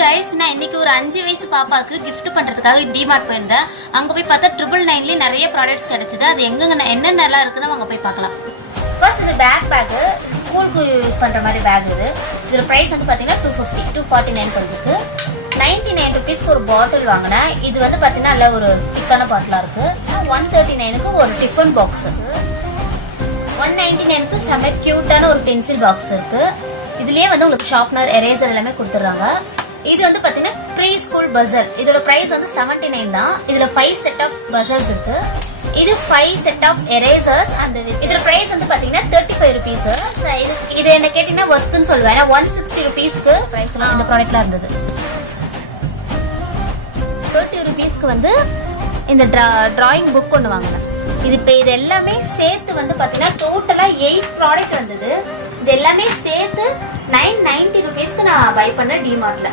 Guys, நான் இன்னைக்கு ஒரு 5 வயசு பாப்பாக்கு gift பண்றதுக்காக டிமார்ட் போயிருந்தேன். அங்க போய் பார்த்தா 999 நிறைய ப்ராடக்ட்ஸ் கிடைச்சது. அது என்னென்னலாம் இருக்குன்னு அங்க போய் பார்க்கலாம். ஃபர்ஸ்ட் இது பேக் ஸ்கூலுக்கு யூஸ் பண்ற மாதிரி பேக் இது. இதோட பிரைஸ் வந்து பாத்தீங்கன்னா 249 கொடுத்துருக்கு. 99 ருபீஸ்க்கு ஒரு பாட்டில் வாங்கினேன். இது வந்து பாத்தீங்கன்னா நல்ல ஒரு திக்கான பாட்டிலா இருக்கு. 139க்கு ஒரு டிஃபன் பாக்ஸ் இருக்கு. 199க்கு செம கியூட்டான ஒரு பென்சில் பாக்ஸ் இருக்கு. இதுலயே வந்து உங்களுக்கு ஷார்ப்னர், எரேசர் எல்லாமே கொடுத்துறாங்க. இது வந்து பாத்தீங்கன்னா ப்ரீ ஸ்கூல் பஸர். இதோட பிரைஸ் வந்து 79 தான். இதுல 5 செட் ஆஃப் பஸர்ஸ் இருக்கு. இது 5 செட் ஆஃப் எரேசர்ஸ். அந்த இதோட பிரைஸ் வந்து பாத்தீங்கன்னா 35 ருபீஸ். இது என்ன கேட்டீங்கன்னா ஒர்த்துன்னு சொல்லுவேன். ஏன்னா 160 ருபீஸ்க்கு பிரைஸ் இந்த ப்ராடக்ட்ல இருந்தது. 30 ருபீஸ்க்கு வந்து இந்த டிராயிங் புக் ஒன்று வாங்கினேன். இது எல்லாமே சேர்த்து வந்து பாத்தீங்கன்னா டோட்டலா 8 ப்ராடக்ட் வந்தது. இது எல்லாமே சேர்த்து 990 ருபீஸ்க்கு நான் பை பண்ணேன் டிமார்ட்ல.